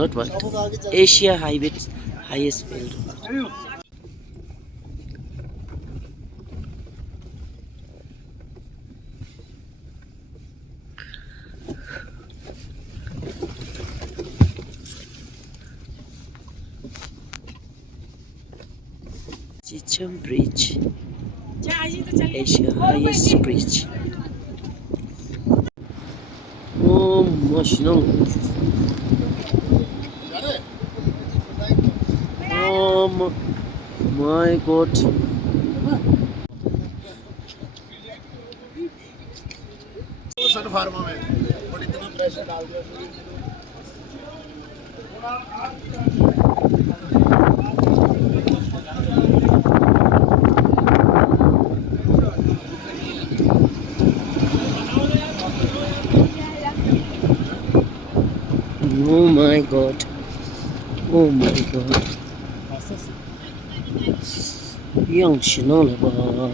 not one. Asia highest building. Chichen Bridge, Asia highest bridge. Oh, national. Oh my God. Sun Pharma में और इतना प्रेशर डाल दिया Oh my God. Oh my God. Yang China了吧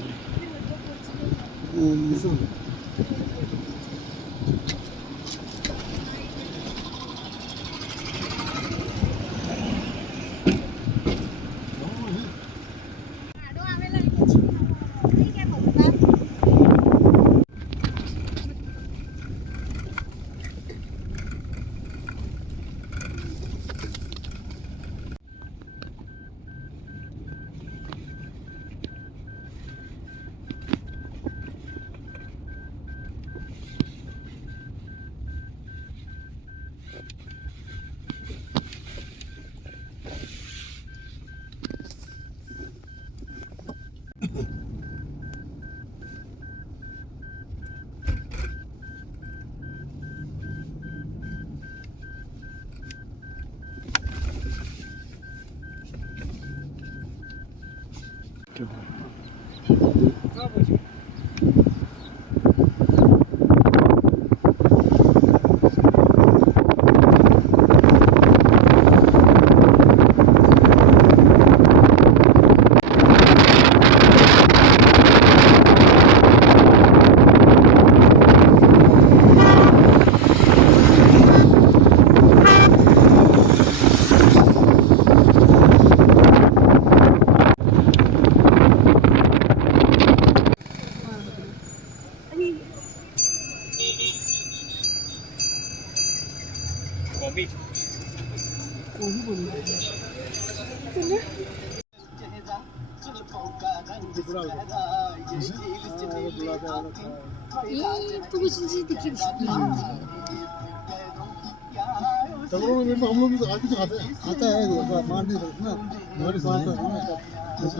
？हम लोग भी आदमी तो खाता है मार नहीं सकते ना हमारे साथ है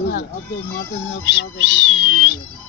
ना अब तो मारते हैं आप